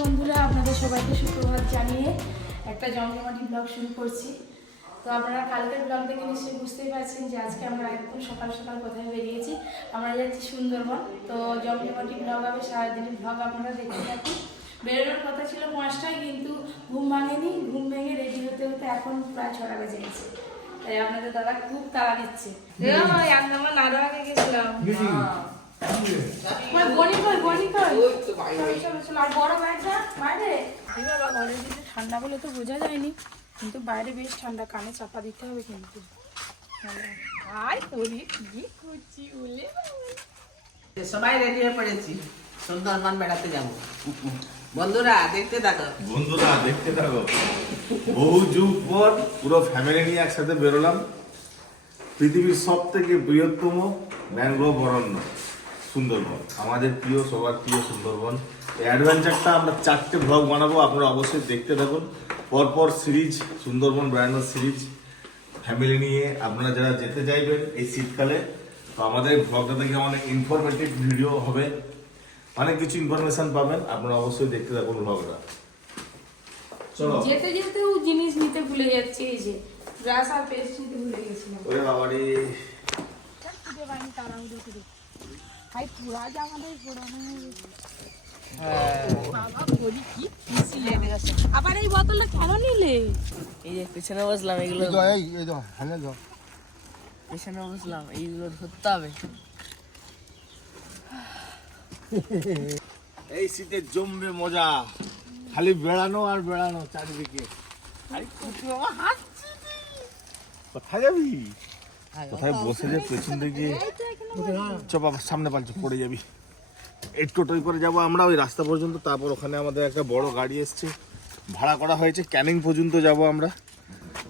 বন্ধুরা আপনাদের সবাইকে সুপ্রভাত জানিয়ে একটা জমজমাটি ব্লগ শুরু করছি। তো আপনারা কালকের ব্লগ দেখে নিশ্চয়ই বুঝতেই পারছেন যে আজকে আমরা একদম সকাল সকাল কোথায় বেরিয়েছি। আমরা যাচ্ছি সুন্দরবন। তো জমজমাটি ব্লগ হবে সারাদিনের ব্লগ আপনারা দেখতে থাকুন। বেরোনোর কথা ছিল পাঁচটায় কিন্তু ঘুম ভাঙেনি। ঘুম ভেঙে রেডি হতে হতে এখন প্রায় ছটা বেজে গেছে। তাই আপনাদের দাদা খুব তাড়া দিচ্ছে। আমরা নাড়ু আগে গেছিলাম। ঠান্ডা বলে তো বোঝা যায়নি। কিন্তু বাইরে বেশ ঠান্ডা কানে চাপা দিতে হবে কিন্তু। আয় করি কি করছি বলে সবাই রেডি হয়ে পড়েছি। সুন্দরবন বেড়াতে যাব। বন্ধুরা দেখতে থাকো। বন্ধুরা দেখতে থাকো। বহু যুগ পর পুরো ফ্যামিলি নিয়ে একসাথে বেরোলাম। পৃথিবীর সব থেকে বৃহত্তম ম্যানগ্রোভ অরণ্য। সুন্দরবন। আমাদের প্রিয় সবার প্রিয় সুন্দরবন। এই অ্যাডভেঞ্চারটা আমরা চারটে ব্লগ বানাবো আপনারা অবশ্যই দেখতে থাকুন। পরপর সিরিজ সুন্দরবন বেড়ানোর সিরিজ ফ্যামিলি নিয়ে আপনারা যারা যেতে চাইবেন এই শীতকালে তো আমাদের ব্লগটা থেকে অনেক ইনফরমেটিভ ভিডিও হবে। অনেক কিছু ইনফরমেশন পাবেন আপনারা অবশ্যই দেখতে থাকুন ব্লগটা চলো। যেতে যেতেও জিনিস নিতে ভুলে যাচ্ছে এই যে আর পেস্ট নিতে ভুলে গেছিলাম। ওরে বাবারে। হয়ে। আবার এই বোতলটা কেন নিলে? এই যে পিছনে বসলাম এগুলো পিছনে বসলাম এইগুলো ধরতে হবে। এই শীতে জমবে মজা। খালি বেড়ানো আর বেড়ানো চারিদিকে। কোথায় যাবি? কোথায় বসে যে পেছন দিকে চ বাবা সামনে পালছে পড়ে যাবি। এই টোটোয় করে যাব আমরা ওই রাস্তা পর্যন্ত তারপর ওখানে আমাদের একটা বড় গাড়ি এসছে। ভাড়া করা হয়েছে ক্যানিং পর্যন্ত যাব আমরা।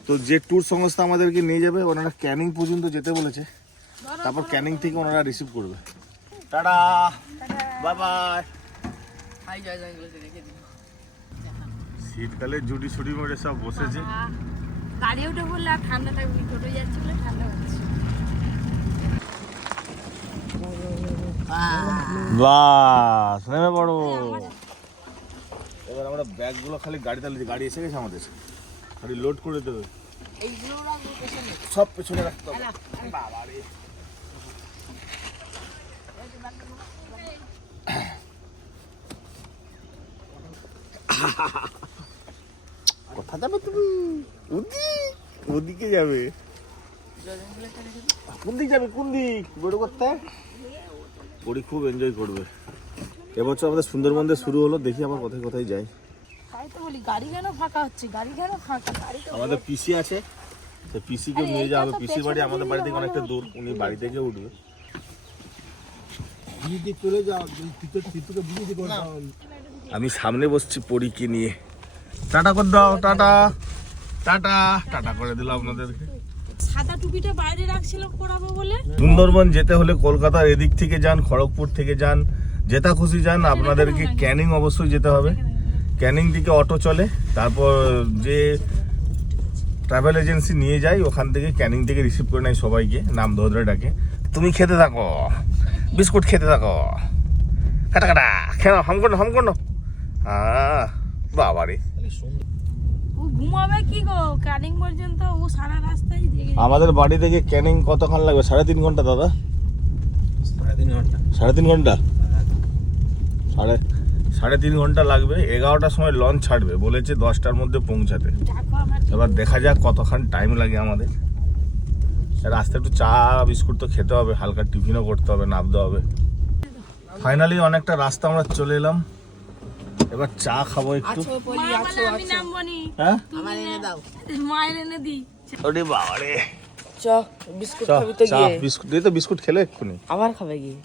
তো যে ট্যুর সংস্থা আমাদেরকে নিয়ে যাবে ওনারা ক্যানিং পর্যন্ত যেতে বলেছে। তারপর ক্যানিং থেকে ওনারা রিসিভ করবে। টাটা! বাই বাই হাই জয় জয়গুলোকে রেখে দিন। শীতকালে জুটি ছুটি মেরে সব বসেছে। গাড়ি উঠে বললে আর ঠান্ডা থাকবে টোটো যাচ্ছে বলে ঠান্ডা হচ্ছে। বাস নেমে পড়ো এবার আমরা ব্যাগগুলো খালি গাড়ি তাহলে গাড়ি এসে গেছে আমাদের। খালি লোড করে দেবে সব পেছনে রাখতে হবে। বাবা রে কোথা যাবে তুমি? ওদিক যাবে। কোন দিক যাবে কোন দিক? বেরো করতে? ওরি খুব এনজয় করবে। এবছর আমাদের সুন্দরবন দিয়ে শুরু হলো দেখি আবার কোথায় কোথায় যাই। তো বলি গাড়ি কেন ফাঁকা গাড়ি কেন ফাঁকা? গাড়ি তো আমাদের পিসি আছে তো পিসিকে নিয়ে হবে পিসির বাড়ি আমাদের বাড়ি থেকে অনেকটা দূর উনি বাড়ি থেকে উঠবে। চলে যাও আমি সামনে বসছি পরীকে নিয়ে। টাটা করে দাও টাটা। টাটা টাটা করে দিলাম আপনাদেরকে। সাদা টুপিটা বাইরে রাখছিলাম পরাবো বলে। সুন্দরবন যেতে হলে কলকাতার এদিক থেকে যান খড়গপুর থেকে যান যেটা খুশি যান আপনাদেরকে ক্যানিং অবশ্যই যেতে হবে। ক্যানিং থেকে অটো চলে তারপর যে ট্রাভেল এজেন্সি নিয়ে যায় ওখান থেকে ক্যানিং থেকে রিসিভ করে নেয় সবাইকে নাম ধরে ডাকে। তুমি খেতে থাকো বিস্কুট খেতে থাকো। কাটা কাটা খেলো হাম করো হাম করো। হ্যাঁ বাবারে। ঘুমাবে কি গো? ক্যানিং পর্যন্ত ও সারা রাস্তায় আমাদের বাড়ি থেকে ক্যানিং কতক্ষণ লাগবে? সাড়ে তিন ঘণ্টা দাদা? সাড়ে তিন ঘণ্টা। সাড়ে তিন ঘণ্টা? সাড়ে সাড়ে তিন ঘণ্টা লাগবে। এগারোটার সময় লঞ্চ ছাড়বে। বলেছে দশটার মধ্যে পৌঁছাতে। এবার দেখা যাক কতক্ষণ টাইম লাগে আমাদের। রাস্তায় একটু চা বিস্কুট তো খেতে হবে। হালকা টিফিনও করতে হবে নামতে হবে। ফাইনালি অনেকটা রাস্তা আমরা চলে এলাম। এবার চা খাব একটু। বলে আছো নামবো নি। হ্যাঁ? আমার এনে দাও। মায়ের এনে দিই। ওরে বাবারে। চ বিস্কুট খাবি তো গিয়ে। বিস্কুট দিয়ে তো বিস্কুট খেলে এক্ষুনি। আবার খাবে গিয়ে।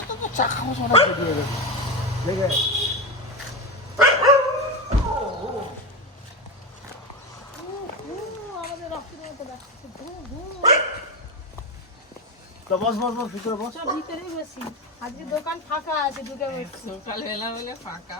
তো বস বস বস ভিতরে বস। সব ভিতরেই বসি। আজকে দোকান ফাঁকা আছে ঢুকে বসছি। সকালবেলা বলে ফাঁকা।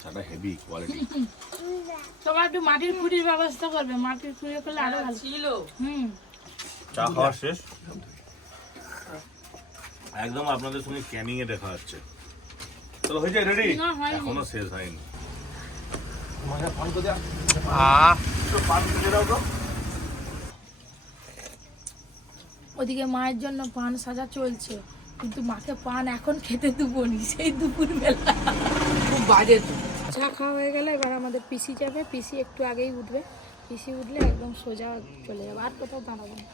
চাটা হেভি কোয়ালিটি তোমার একটু মাটির খুঁটির ব্যবস্থা করবে মাটির খুঁড়ি করলে আরও ভালো। ছিল। হুম। চা খাওয়া শেষ? একদম আপনাদের সঙ্গে ক্যানিং এ দেখা হচ্ছে। চলো হয়েছে রেডি এখনও শেষ হয়নি। ওদিকে মায়ের জন্য পান সাজা চলছে কিন্তু মাকে পান এখন খেতে নি সেই দুপুর বেলা খুব বাজে চা খাওয়া হয়ে গেলে এবার আমাদের পিসি যাবে। পিসি একটু আগেই উঠবে। পিসি উঠলে একদম সোজা চলে যাবে আর কোথাও দাঁড়াবো না।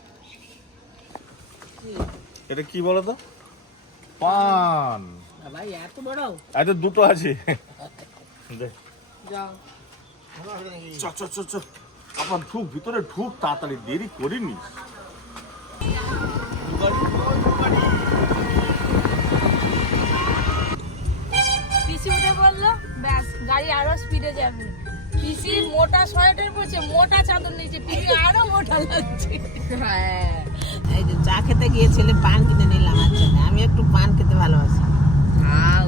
এটা কি বলো তো? পান। ভাই এত বড়? আচ্ছা দুটো আছে। যাও। চ চ চ চ। আবার ঢুক ভিতরে ঢুক তাড়াতাড়ি দেরি করিনি। পিসি উঠে বলল? ব্যাস গাড়ি আরও স্পিডে যাবে। পিসি মোটা সোয়েটার পরছে মোটা চাদর নিচে পিসি আরও মোটা লাগছে। হ্যাঁ এই যে চা খেতে গিয়েছিলে পান কিনে নিলাম আমার জন্য আমি একটু পান খেতে ভালোবাসি। খাও।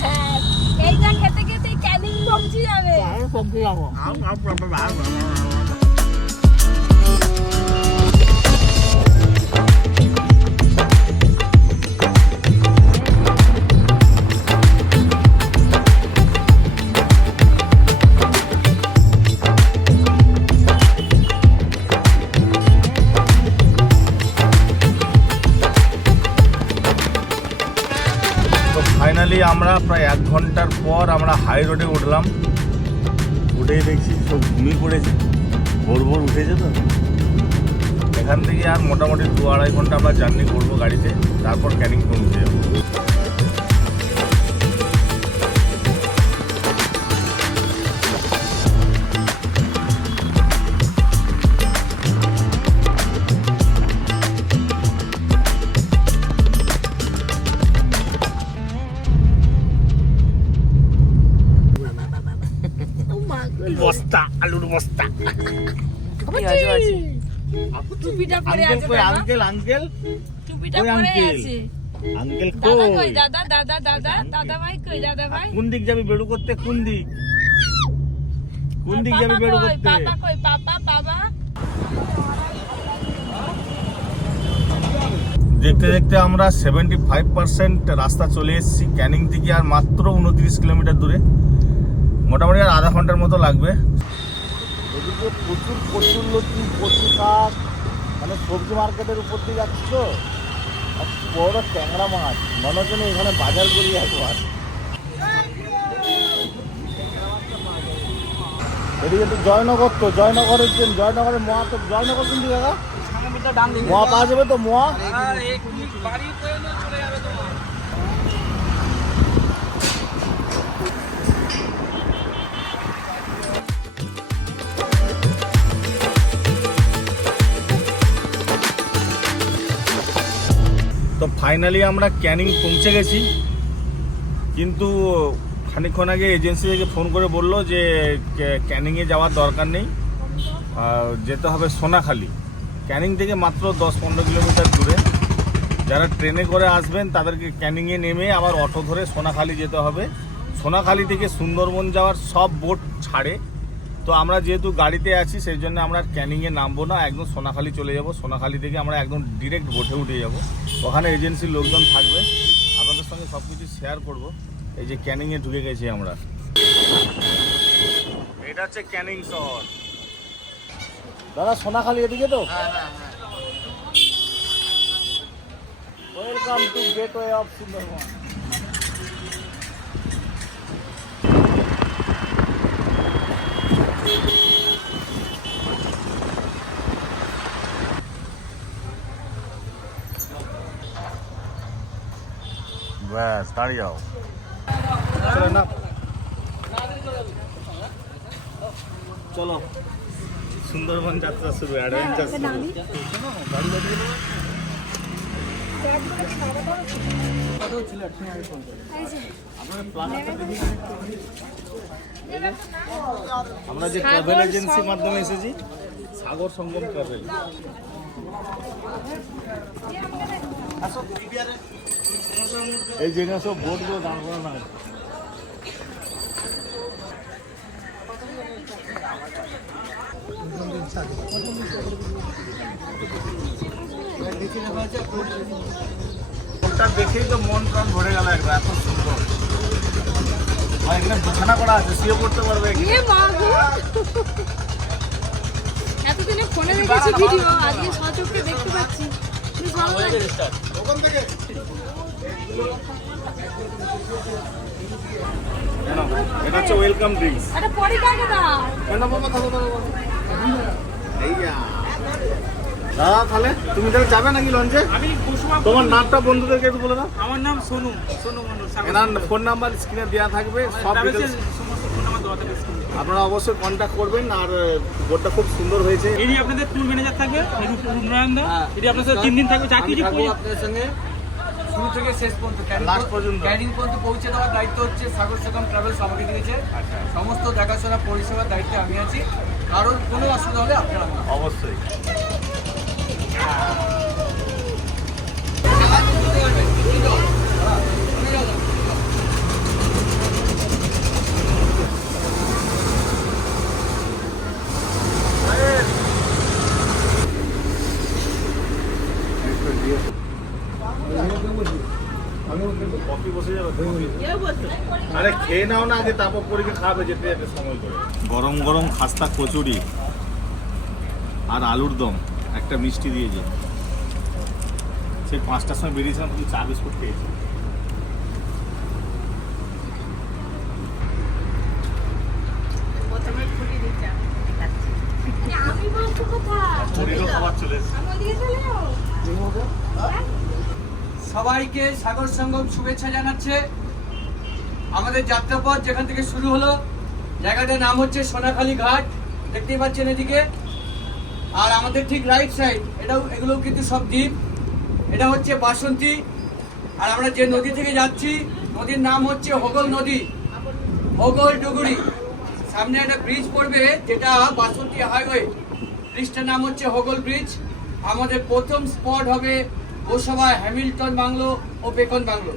ব্যাস, এইটা খেতে খেতে ক্যানিং পৌঁছে যাবে। সবজি যাব। পর আমরা হাই রোডে উঠলাম। উঠেই দেখছি সব ঘুমিয়ে পড়েছে। ভোর ভোর উঠেছে তো। এখান থেকে আর মোটামুটি দু আড়াই ঘণ্টা আমরা জার্নি করব গাড়িতে, তারপর ক্যানিং পৌঁছে যাব। আলুর বস্তা টুপিটা পরে আছে। আঙ্কেল আঙ্কেল টুপিটা পরে আছে। আঙ্কেল কই? কই? দাদা দাদা দাদা দাদা ভাই কই? দাদা ভাই? কোন দিক যাবি বেড়ু করতে? কোন দিক? কোন দিক যাবি বেড়ু কই? করতে? পাপা কই? পাপা বাবা। দেখতে দেখতে আমরা সেভেন্টি ফাইভ পার্সেন্ট রাস্তা চলে এসেছি। ক্যানিং থেকে আর মাত্র উনত্রিশ কিলোমিটার দূরে। মোটামুটি আর আধা ঘণ্টার মতো লাগবে। এদিকে প্রচুর প্রচুর লতি কচু শাক মানে সবজি মার্কেটের উপর দিয়ে যাচ্ছি তো বড় ট্যাংরা মাছ। মনে হচ্ছে এখানে বাজার করি একবার। এদিকে তো জয়নগর তো জয়নগরের যে জয়নগরের মোয়া তো জয়নগর কিন্তু দাদা? মোয়া পাওয়া যাবে তো মোয়া তো ফাইনালি আমরা ক্যানিং পৌঁছে গেছি। কিন্তু খানিকক্ষণ আগে এজেন্সি থেকে ফোন করে বলল যে ক্যা- ক্যানিংয়ে যাওয়ার দরকার নেই। যেতে হবে সোনাখালি। ক্যানিং থেকে মাত্র দশ পনেরো কিলোমিটার দূরে। যারা ট্রেনে করে আসবেন, তাদেরকে ক্যানিংয়ে নেমে আবার অটো ধরে সোনাখালি যেতে হবে। সোনাখালি থেকে সুন্দরবন যাওয়ার সব বোট ছাড়ে। তো আমরা যেহেতু গাড়িতে আছি সেই জন্য আমরা ক্যানিংয়ে নামবো না একদম সোনাখালি চলে যাব। সোনাখালি থেকে আমরা একদম ডিরেক্ট বোটে উঠে যাব। ওখানে এজেন্সির লোকজন থাকবে। আপনাদের সঙ্গে সব কিছু শেয়ার করব। এই যে ক্যানিংয়ে ঢুকে গেছি আমরা। এটা হচ্ছে ক্যানিং শহর। দাদা সোনাখালি এদিকে তো? হ্যাঁ হ্যাঁ হ্যাঁ। Welcome to gateway of Sundarban ব্যাস দাঁড়িয়ে যাও চলো না চলো সুন্দরবন যাত্রা শুরু অ্যাডভেঞ্চার শুরু। আমরা যে ট্রাভেল এজেন্সির মাধ্যমে এসেছি সাগর সঙ্গম ট্রাভেল এই যেখানে সব বোটগুলো দাঁড় করানো আছে। ওটা দেখেই তো মন প্রাণ ভরে গেল একবার এত সুন্দর। আর এখানে বিছানা করা আছে শুয়ে পড়তে পারবে এতদিনে ফোনে দেখেছি ভিডিও আজকে সচক্ষে দেখতে পাচ্ছি? এটা হচ্ছে ওয়েলকাম ড্রিঙ্কস একটা পরে কাকে দাও কেন বাবা থাকো থাকো এই দাদা তাহলে তুমি তাহলে যাবে নাকি লঞ্চে? আমি কুসুমা তোমার নামটা বন্ধুদেরকে একটু বলে দাও। আমার নাম সোনু সোনু মন্ডল এনার ফোন নাম্বার স্ক্রিনে দেওয়া থাকবে সব ট্রাভেলসের সমস্ত ফোন নাম্বার দেওয়া থাকবে আপনারা অবশ্যই কন্ট্যাক্ট করবেন আর বোর্ডটা খুব সুন্দর হয়েছে। আপনাদের ম্যানেজার থাকবে রূপ- রূপনারায়ণ দা। এটি আপনার সাথে তিন দিন থাকবে আপনাদের সঙ্গে। শুরু থেকে শেষ পর্যন্ত। ক্যানিং Last পর্যন্ত। পৌঁছে দেওয়ার দায়িত্ব হচ্ছে সাগর সেকম ট্রাভেলস আমাকে দিয়েছে। আচ্ছা। সমস্ত দেখাশোনা পরিষেবার দায়িত্বে আমি আছি। কারোর কোনো অসুবিধা হলে আপনারা অবশ্যই কফি বসে যাবে আরে খেয়ে নাও না আগে তারপর পরীক্ষা খাবে যেতে যেতে সময় করে। গরম গরম খাস্তা কচুরি আর আলুর দম একটা মিষ্টি দিয়েছে সেই পাঁচটার সময় বেরিয়েছিলাম শুধু চা বিস্কুট খেয়েছি। সবাইকে সাগর সঙ্গম শুভেচ্ছা জানাচ্ছে। আমাদের যাত্রাপথ যেখান থেকে শুরু হলো, জায়গাটার নাম হচ্ছে সোনাখালী ঘাট, দেখতেই পাচ্ছেন এদিকে। আর আমাদের ঠিক রাইট সাইড এটাও এগুলো কিন্তু সব দ্বীপ। এটা হচ্ছে বাসন্তী। আর আমরা যে নদী থেকে যাচ্ছি, নদীর নাম হচ্ছে হোগল নদী, হোগল ডুগুরি। সামনে একটা ব্রিজ পড়বে, যেটা বাসন্তী হাইওয়ে ব্রিজটার নাম হচ্ছে হোগল ব্রিজ আমাদের প্রথম স্পট হবে গোসভা হ্যামিল্টন, বাংলো ও বেকন, বাংলো।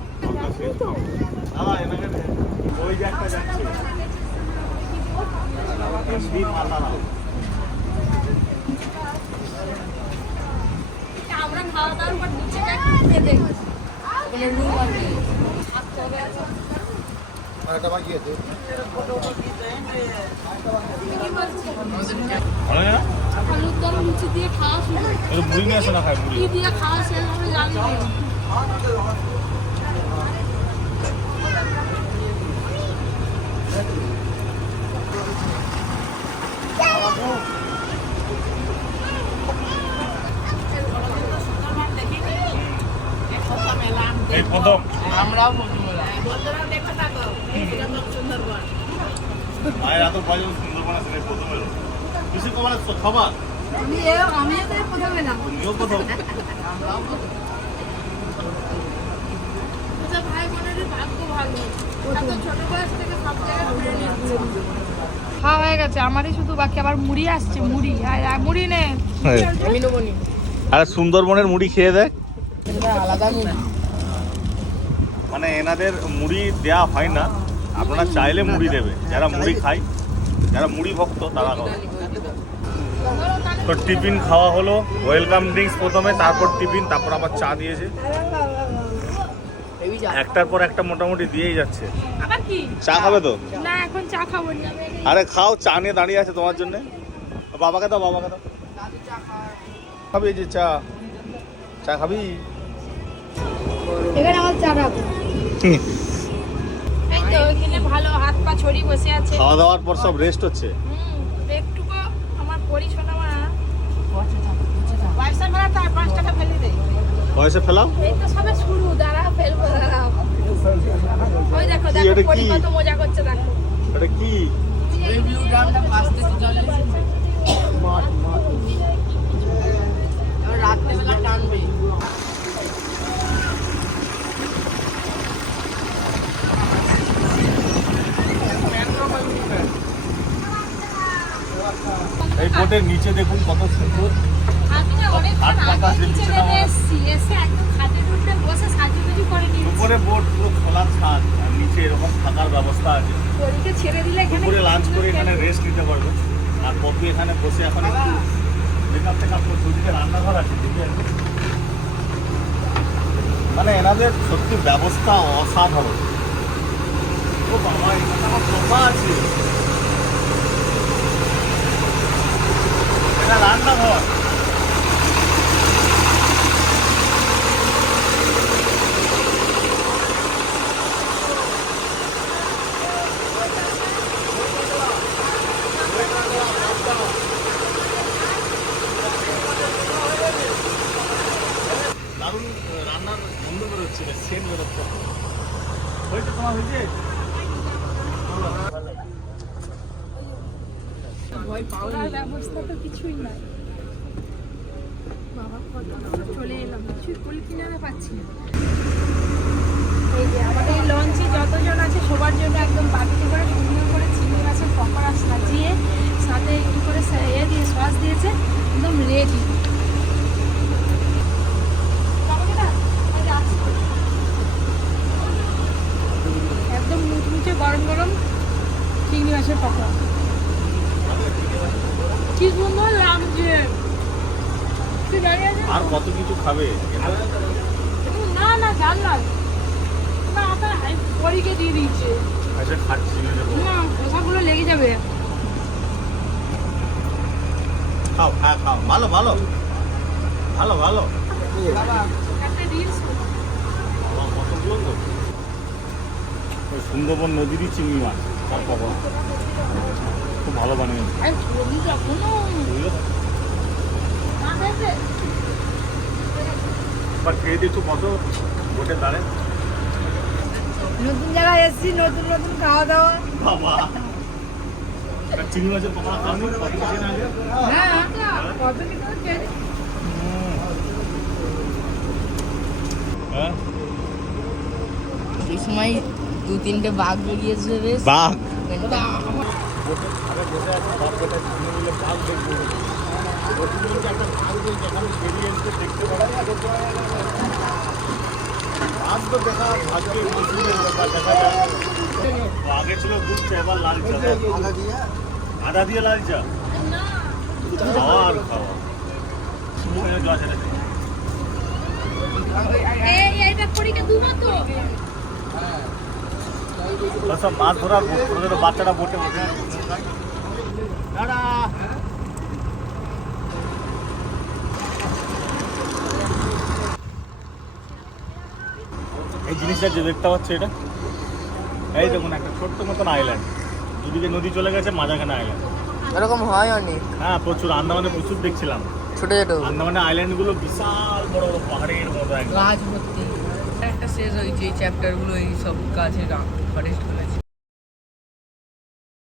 আমরা খাওয়া দাওয়ার পর নিচে থাকতে হবে কি না আলুর দম লুচি দিয়ে খাওয়া শুরু মুড়ি। দিয়ে খাওয়া শেষ হবে জানি না এই প্রথম আমরাও মায়ের এত বাজে সুন্দরবন আছে প্রথম এলো বেশি কমার খাবার আমিও তো প্রথম এলাম। তুমিও প্রথম। তো ভাই বোনের ভাগ্য ভালো। এত ছোট বয়স থেকে সব জায়গায় ঘুরে নিচ্ছে। খাওয়া হয়ে গেছে। আমারই শুধু বাকি। আবার মুড়ি আসছে মুড়ি। আর আর মুড়ি নে। আমি নেব নি। সুন্দরবনের মুড়ি খেয়ে দেখ আলাদা মুড়ি। মানে এনাদের মুড়ি দেয়া হয় না। আপনারা চাইলে মুড়ি দেবে। যারা মুড়ি খায় যারা মুড়ি ভক্ত তারা খাবে। তো টিফিন খাওয়া হলো ওয়েলকাম ড্রিঙ্কস প্রথমে তারপর টিফিন তারপর আবার চা দিয়েছে। একটার পর একটা মোটামুটি দিয়েই যাচ্ছে। চা খাবে তো? না এখন চা খাব না। আরে খাও চা নিয়ে দাঁড়িয়ে আছে তোমার জন্য। বাবাকে দাও বাবাকে দাও। খাবি যে চা। চা খাবি? এখানে আমার চা রাখো। এই তো ভালো হাত পা ছড়িয়ে বসে আছে। খাওয়া দাওয়ার পর সব রেস্ট হচ্ছে। পয়সা ফেলাও? এটা কি? এটা কি? রাত্রেবেলা টানবে এই বোটের নিচে দেখুন কত সুন্দর আমি না অনেকক্ষণ হাত পাতা আগে আছে, নিচে বিছানা নেমে উপরে সাজুগুজু করে নিয়েছি। উপরে বোর্ড পুরো খোলা ছাদ আর নিচে এরকম থাকার ব্যবস্থা আছে। লাঞ্চ করে এখানে রেস্ট নিতে পারবে। আর পপি এখানে বসে এখন একটু মেকআপ টেকআপ করছে ওদিকে রান্নাঘর আছে দেখি মানে এনাদের সত্যি ব্যবস্থা অসাধারণ। ও বাবা এখানে আমার সোফা আছে এটা রান্নাঘর দারুণ আহ, রান্নার গন্ধ বেরোচ্ছে সেন্ট বেরোচ্ছে হয়েছে তোমার হয়েছে করার ব্যবস্থা তো কিছুই নাই বাবা কত দূর চলে লঞ্চে যতজন আছে সবার জন্য একদম বাড়িতে করে সুন্দর করে চিংড়ি মাছের পকোড়া সাজিয়ে সাথে একটু করে সস দিয়েছে, একদম রেডি একদম গরম গরম চিংড়ি মাছের পকোড়া। কি সুন্দর লাগছে। দাঁড়িয়ে আছিস? আর কত কিছু খাবে? না না জান না। না আপনার হাই পরীকে দিয়ে দিয়েছে। আচ্ছা খাচ্ছি না খোসাগুলো লেগে যাবে। খাও হ্যাঁ খাও। ভালো ভালো। ভালো ভালো। সুন্দরবন নদীরই চিংড়ি মাছ তার পকোড়া খুব ভালো বানিয়ে আর ছবি এখনও না দেখে এবার খেয়ে দিয়ে একটু বসো বোটে দাঁড়ে নতুন জায়গায় এসেছি নতুন নতুন খাওয়া দাওয়া। বাবা আর চিংড়ি মাছের পকোড়া খাওনি কত দিন আগে? হ্যাঁ কত কি করে খেয়ে- হ্যাঁ? এই সময় দু তিনটে বাঘ বেরিয়েছে বেশ। বাঘ? ওখানটা বোটে ধারে বসে আছে সব কটা চিংড়ি মিলে বাঘ দেখব। পাবে তো দেখা ভাগ্যে মুসলিমের ব্যাপার দেখা যায় আগে ছিল দুধ চা এবার লাল চা আদা দিয়ে লাল চা খাওয়া আর খাওয়া ওরা সব মাছ ধরার ছোটো বাচ্চারা বোটে বসে এই জিনিসটা যে দেখতে পাচ্ছ এটা এই দেখুন একটা ছোট্ট মতন আইল্যান্ড দুদিকে নদী চলে গেছে মাঝাখানে আইল্যান্ড এরকম হয় অনেক। হ্যাঁ প্রচুর। আন্দামানে প্রচুর দেখছিলাম। ছোট ছোট। আন্দামানে আইল্যান্ডগুলো বিশাল বড় বড় পাহাড়ের মতো একদম। গাছ ভর্তি। একটা শেষ হয়েছে এই চ্যাপ্টারগুলো এই সব গাছের ফরেস্টগুলো। আছে